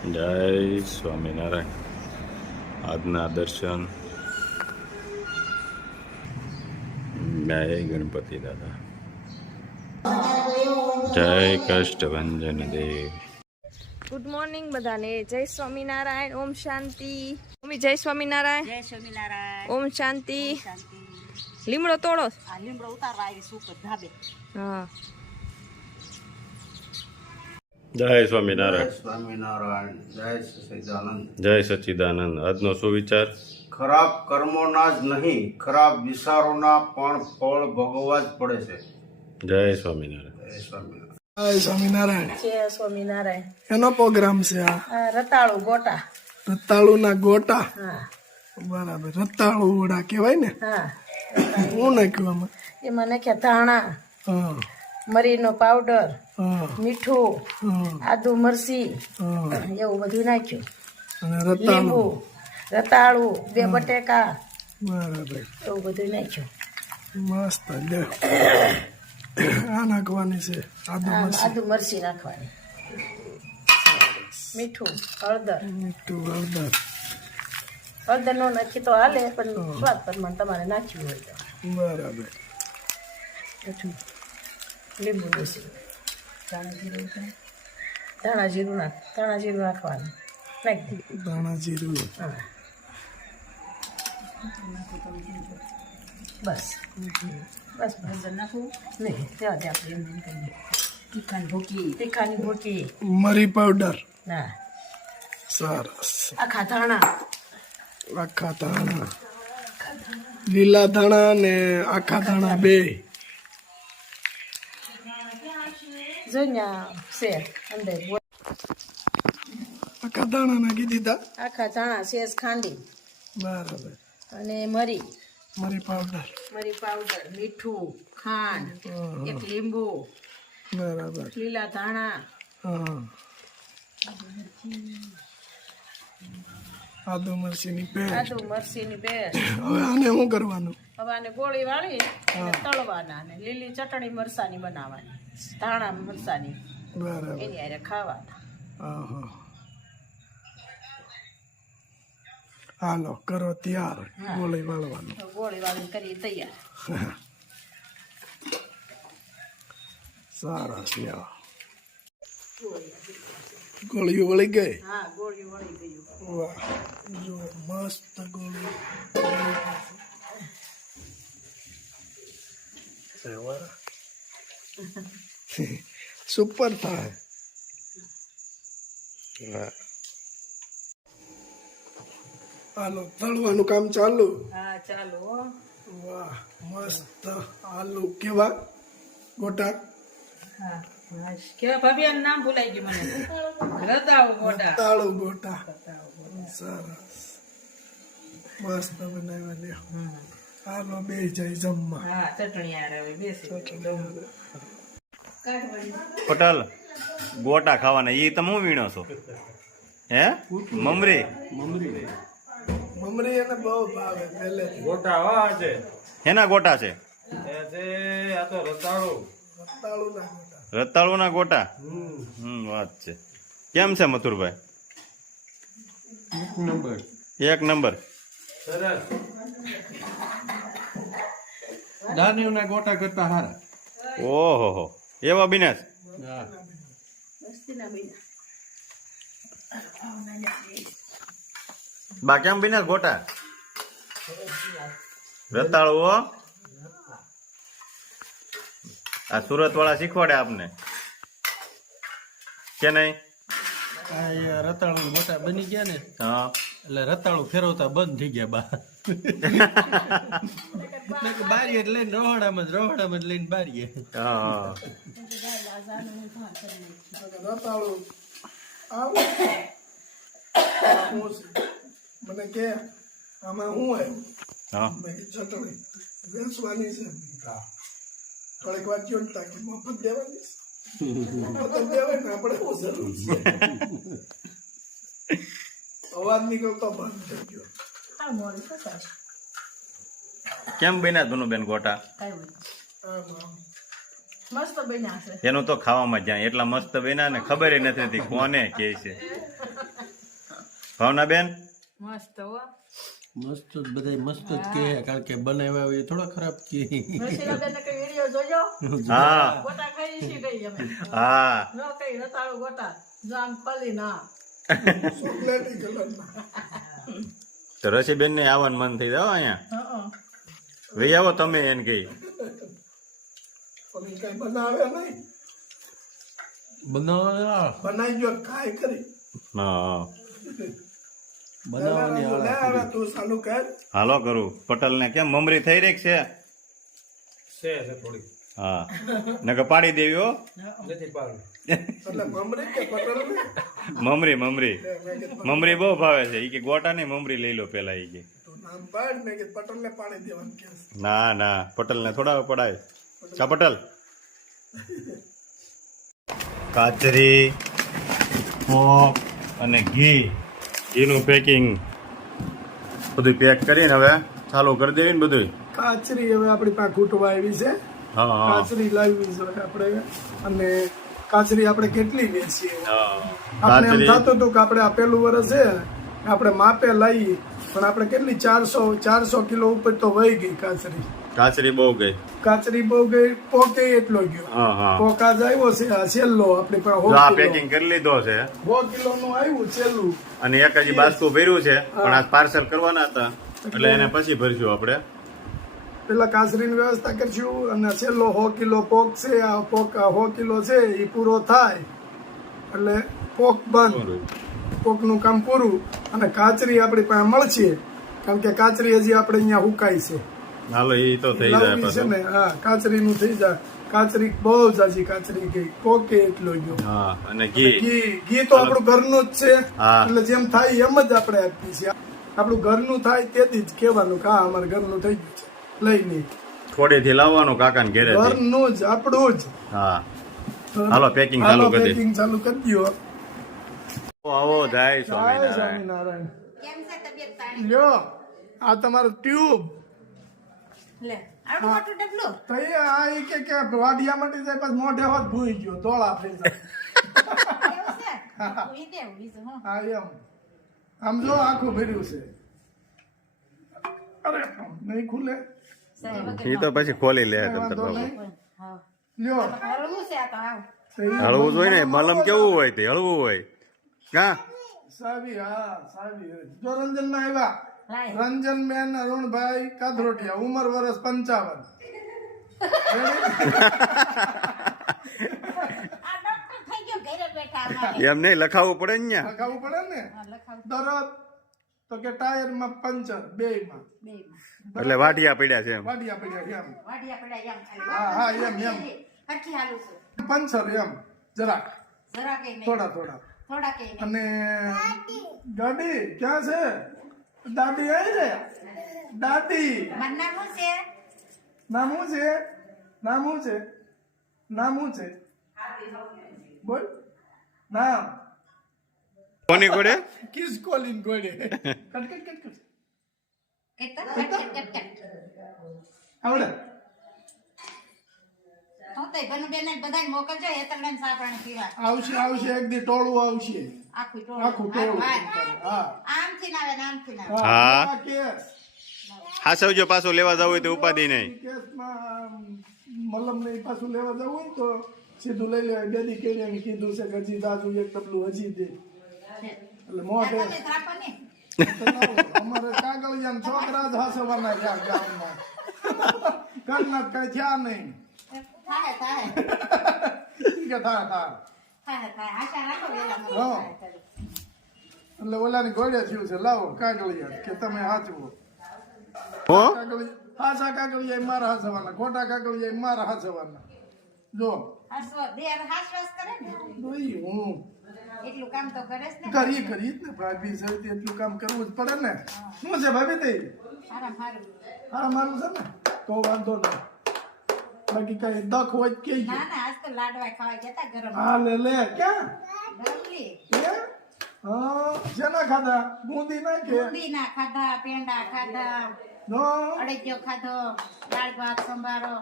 જય સ્વામિનારાયણ આજના દર્શન. જય ગણપતિ દાદા. જય કષ્ટભંજન દેવ. ગુડ મોર્નિંગ બધાને. જય સ્વામિનારાયણ ઓમ શાંતિ. મમ્મી જય સ્વામિનારાયણ જય સ્વામિનારાયણ ઓમ શાંતિ. લીમડો તોડો. આ લીમડો ઉતારવા આવી સુપર ધાબે હા. જય સ્વામિનારાયણ. સ્વામિનારાયણ. જય સચિદાનંદ. જય સચિદાનંદ. આજનો સુવિચાર? ખરાબ કર્મોના જ નહીં ખરાબ વિચારોના પણ ફળ ભોગવવા જ પડે છે. જય સ્વામિનારાયણ. જય સ્વામિનારાયણ. જય સ્વામિનારાયણ. જય સ્વામિનારાયણ. એનો પ્રોગ્રામ છે આ? રતાળુ ગોટા. રતાળુના ગોટા? બરાબર. રતાળુ વડા કહેવાય ને? હા. હું નાખ્યું આમાં? એમાં નાખ્યા ધાણા. હા. મરીનો પાવડર મીઠું આદુ મરસી એવું બધું નાખ્યું. લીંબુ રતાળુ બે બટેકા બરાબર. એવું બધું નાખ્યું. મસ્ત આ નાખવાની છે આદુ મરસી. નાખવાની. મીઠું હળદર. મીઠું હળદર. હળદર નો નાખી તો હાલે પણ સ્વાદ પ્રમાણે તમારે નાખ્યું હોય તો. બરાબર. લીંબુ ડોસી ધાણા જીરું. ધાણા જીરું નાખ ધાણા જીરું નાખવાનું. નાખી. ધાણા જીરું. હા. બસ. બસ બસ. નાખવું નહીં ત્યાં દે આપણે એમ એમ કરીએ. તીખાની ભૂકી. તીખાની ભૂકી. મરી પાવડર ના. સરસ. આખા ધાણા. આખા ધાણા. લીલા ધાણા ને આખા ધાણા બે. જોઈને છે અંદર. આખા ધાણા નાખી દીધા આખા ધાણા શેષ ખાંડી બરાબર અને મરી મરી પાવડર મરી પાવડર મીઠું ખાંડ એક લીંબુ બરાબર લીલા ધાણા આદુ મરચીની પેસ્ટ આદુ મરચીની પેસ્ટ હવે આને શું કરવાનું હવે આને ગોળી વાળી તળવાના ને લીલી ચટણી મરસાની બનાવવાની ધાણા મરસાની બરાબર. એની આરે ખાવા હતા હાલો કરો તૈયાર. ગોળી વાળવાનું. ગોળી વાળી કરી તૈયાર. સારા લ્યો ગોળીઓ વળી ગઈ? હા ગોળી વળી ગઈ વાહ જો મસ્ત ગોળી. સુપર થાય. આલો તળવાનું કામ ચાલુ? હા ચાલો વાહ મસ્ત. આલુ કેવા? ગોટા? હા કેવા કેવા ભાભીયાનું નામ ભૂલાઈ ગયું મને. રતાળુ ગોટા. રતાળુ ગોટા. સરસ. મસ્ત બનાવ્યા લ્યો. હાલો બે જાય જમવા. હા ચટણી આરે બેસી પટેલ ગોટા ખાવાના. એ તમે હું વીણો છો? હે? મમરી? મમરી એને બહુ ભાવે પહેલે ગોટા હા છે. એના ગોટા છે? આ તો રતાળું. તાળુ ના ગોટા. રતાળુના ગોટા? હમ. વાત છે. કેમ છે મથુરભાઈ? નંબર. એક નંબર. સરસ. દાનીઓના ગોટા કરતા હારા. ઓહો હો એવા બિનાશ બા કેમ બિનાશ ગોટા રતાળુ હો. આ સુરત વાળા શીખવાડે આપને. કે નહીં? રતાળુ ગોટા બની ગયા ને હા. એટલે રતાળુ ફેરવતા બંધ થઈ ગયા બા. એટલે બારી એટલે લઈને રોહડામાં જ રોહડામાં જ લઈને બારીએ? મને કે આમાં હું આવ્યું હા. મેં કીધું ચટણી વેચવાની છે. થોડીક વાર કયો ને તાકી મફત દેવાની મફત દેવાય ને આપણે શું જરૂર છે? અવાજ નીકળતો બંધ થઈ ગયો. કેમ બન્યા ધનુબેન ગોટા? કાંઈ આમ આમ મસ્ત બન્યા છે. એનું તો ખાવામાં જાય એટલા મસ્ત બન્યા ને ખબર નથી હતી કોને કે છે. ભાવનાબેન મસ્ત હો. મસ્ત જ બધા મસ્ત જ કે કારણ કે બનાવ્યા હોય એ થોડા ખરાબ કે. રસીલાબેનને કઈ વીડિયો જોજો હા. ગોટા ખાઈ છીએ કઈ અમે? હા. નો કઈ રતાળો ગોટા. જામ પલી ના. તો રસીબેન ને આવવાનું મન થઈ જાવ અહીંયા. વહી આવો તમે એને કહી બનાવે નહીં. બનાવી ગયો ખાય કરી. હા. બનાવવાની લે આળા તું ચાલુ હાલો કરું. પટેલ ને કેમ મમરી થઈ રહી છે? હા. નકર પાડી દેવી હો. મમરી મમરી મમરી. મમરી બહુ ભાવે છે. ઈ કે ગોટા ને મમરી લઈ લો પેલા ઈ કે. તું નામ પાડ ને ને પાણી દેવાનું કે ના ના. પટેલ ને થોડા પડાય કા પટેલ. કાચરી પોપ અને ઘી. ઘીનું પેકિંગ બધું પેક કરીને હવે ચાલુ કરી દેવી ને બધું કાચરી હવે આપણી પાસે ખૂટવા આવી છે. કાચરી લાવવી જોઈએ આપણે. અને કાચરી આપણે કેટલી વેચીએ આપણે એમ થતું હતું કે આપણે આ પેલું વર્ષ છે આપણે માપે લઈ પણ આપણે કેટલી ચારસો ચારસો કિલો ઉપર તો વહી ગઈ કાચરી કાચરી બહુ ગઈ. કાચરી બહુ ગઈ પોકે એટલો ગયો. પોકા જ આવ્યો છે આ છેલ્લો આપણી પાસે આ પેકિંગ કરી લીધો છે. સો કિલો નું આવ્યું છેલ્લું. અને એક હજી બાસ્કું ભર્યું છે પણ આ પાર્સલ કરવાના હતા. એટલે એને પછી ભરશું આપણે. પેલા કાસરીની વ્યવસ્થા કરશું અને છેલ્લો સો કિલો પોક છે આ પોક સો કિલો છે એ પૂરો થાય. એટલે પોક બંધ. પોકનું કામ પૂરું. અને કાચરી આપણી પાસે મળશે. કારણ કે કાચરી હજી આપણે અહીંયા હુકાય છે. હાલો એ તો થઈ જાય છે ને? હા કાચરીનું થઈ જાય. કાચરી બહુ જાજી કાચરી ગઈ કોકે એટલો ગયો. હા અને ઘી. ઘી ઘી તો આપણું ઘરનું જ છે. એટલે જેમ થાય એમ જ આપણે આપીએ છીએ. આપણું ઘરનું થાય તેથી જ કહેવાનું કે હા અમારે ઘરનું થઈ ગયું છે. લઈ નહીં. થી લાવવાનું કાકા ને ઘેરે ઘરનું જ આપણું જ. હા. હાલો પેકિંગ ચાલુ કરી પેકિંગ ચાલુ કરી દો આવો જય સ્વામિનારાયણ. સ્વામિનારાયણ. કેમ છે તબિયત પાણી? લ્યો આ તમારો ટ્યુબ લે આટલું મોટું ડબલું તો આ ઈ કે કે વાડિયા માટે જાય પછી મોઢે હોત ભૂઈ ગયો ધોળા થઈ જાય. હા. એમ. આમ જો આખું ભર્યું છે. અરે નહીં ખુલે. એ તો પછી ખોલી લે હળવું છે આ તો આવ તો ઈ હળવું જોઈએ ને. મલમ કેવું હોય તે? હળવું હોય. કા સાબી હા સાબી. જો રંજન ના આવ્યા રંજન બેન અરુણભાઈ કાધરોટિયા ઉંમર વર્ષ પંચાવન. આ ડોક્ટર થઈ ગયો ઘરે બેઠા અમારે. એમ નહીં લખાવવું પડે ને લખાવવું પડે ને? દરદ તો કે ટાયરમાં પંચર બે માં એટલે વાડિયા પડ્યા છે એમ. વાડિયા પડ્યા છે એમ. વાડિયા પડ્યા એમ હા હા એમ એમ. હરખી હાલું છું. પંચર એમ જરાક. જરાક થોડા થોડા. થોડા કે અને ગાડી ક્યાં છે? દાદી આવી છે? દાદી. નામું નામ શું છે? નામ શું છે? નામ શું છે? નામ શું છે? બોલ. નામ. કોની કોડે કિસ કોલિન ગોડે કટ કટ કટ કટ. કેટલા કટ કટ કટ આવડે? હું તો બનુ બેન બધાને મોકલજો એ તમને ચા પીવા. આવશે આવશે એક દી ટોળું આવશે. આખું ટોળું. આખું ટોળું. હારું, હારું. હા. આમથી ના આવે ને આમથી ના હા. આ કેસ. હાસવજો પાછું લેવા જવું હોય તો ઉપાધિ નહીં. કેસમાં મલમ નહીં પાછું લેવા જવું હોય તો સીધું લઈ લેવાય. બેદી કેરી કીધું છે કે હજી દાદુ એક તબલું હજી દે. એટલે આ મોઢે તમે જ રાખો ને. અમારે કાગળિયા છોકરા જ હસવાના રહ્યા ગામમાં. ઘરના જ કઈ થયા નહીં. થાય થાય કે થા થા થાય થાય આશા રાખો વેલા મોડું હા. થાય ત્યારે. એટલે ઓલાની ઘોડે થયું છે લાવો કાગળિયા કે તમે હાચવો. હો? કાગળિયા હાચા કાગળિયા ય મારા હાચવાના ખોટા કાગળિયા ય મારા હાચવાના જો. હાસવો, દેર હાસવાસ કરે ને. જોઈ હું. એટલું કામ તો કરે ને. કરી કરી ને ભાભી છે એટલું કામ કરવું જ પડે ને. શું છે ભાભી તે? હા મારું છે ને? તો વાંધો નહીં બાકી કઈ દખ હોય કે ના ના આજ તો લાડવા ખાવા ગયા તા ગરમ. હા લે લે ક્યાં? હા? જેના ખાધા? બુંદી ના કે? બુંદીના ખાધા પેંડા ખાધા. નો. ખાધો દાળ ભાત સંભારો.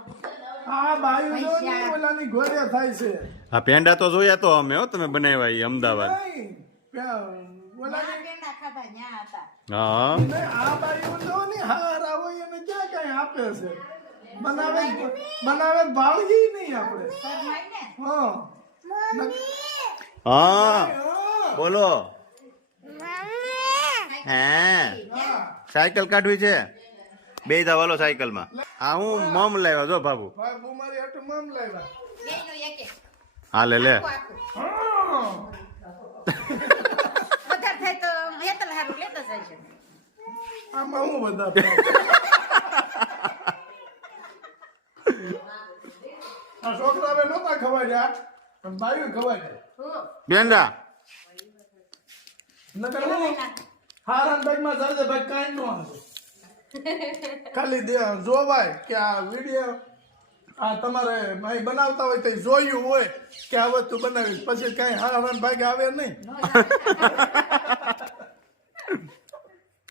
આ બાયુ જો ને ઓલાની ઘોડે થાય છે. આ પેંડા તો જોયા તો અમે હો તમે બનાવ્યા ઈ અમદાવાદ. નહીં પેંડા ખાધા ન્યા હતા. હા. આ બાઈઓ જો ને હારા હોય એને ક્યાં કઈ આપે છે? બનાવે બનાવે ભાળગી નહીં આપણે. હા. હા. હા. બોલો. હા. સાયકલ કાઢવી છે? બે ધવાલો સાયકલમાં હા હું મમ લાવ્યો જો બાબુ હા લે લે. આખું હા. વધારે થાય તો હેતલ હારું લેતા જાય ભાઈ કાંઈ ન ખાલી જોવાય કે આ વીડિયો આ તમારે ભાઈ બનાવતા હોય તો જોયું હોય કે આ વસ્તુ બનાવી. પછી કઈ હારાન ભાગ આવે નહીં.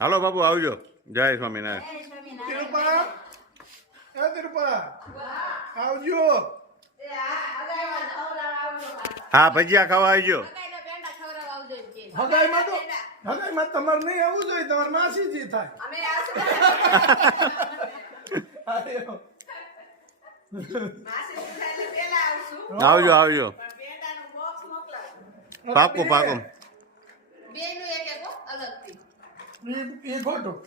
હાલો બાબુ આવજો. જય સ્વામિનારાયણ. તિરુપા એ તિરુપા આવજો. હા ભજીયા ખાવા આવજો. પેંડા ખવડાવવા આવજો એમ તમારે નહીં આવવું જોઈએ તમારે માસીજી થાય. અરે, આવજો આવજો. પાકો પાકો. ખોટું.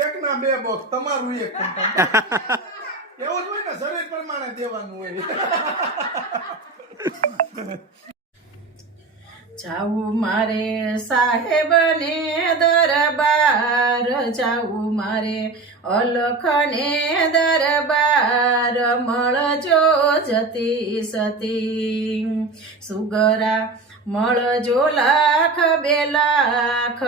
એક ના બે બોક્સ તમારું એક એવું જ હોય ને શરીર પ્રમાણે દેવાનું હોય. જાવું મારે સાહેબને દરબાર જાવું મારે અલખને દરબાર. મળજો જતી સતી, સુગરા મળજો લાખ, બે લાખ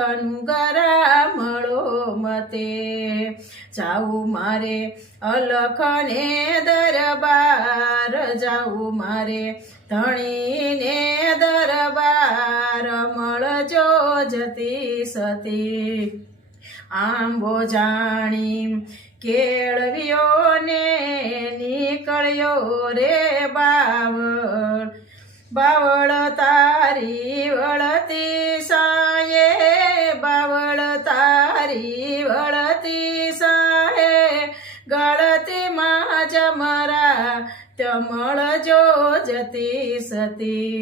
ગરા મળો મતે. જાવું મારે અલખને દરબાર જાવું મારે ધણીને દરબાર મળજો જતી સતી. આંબો જાણી કેળવ્યો ને નીકળ્યો રે બાવળ. બાવળ તારી વળતી સાયે મળજો જતી સતી.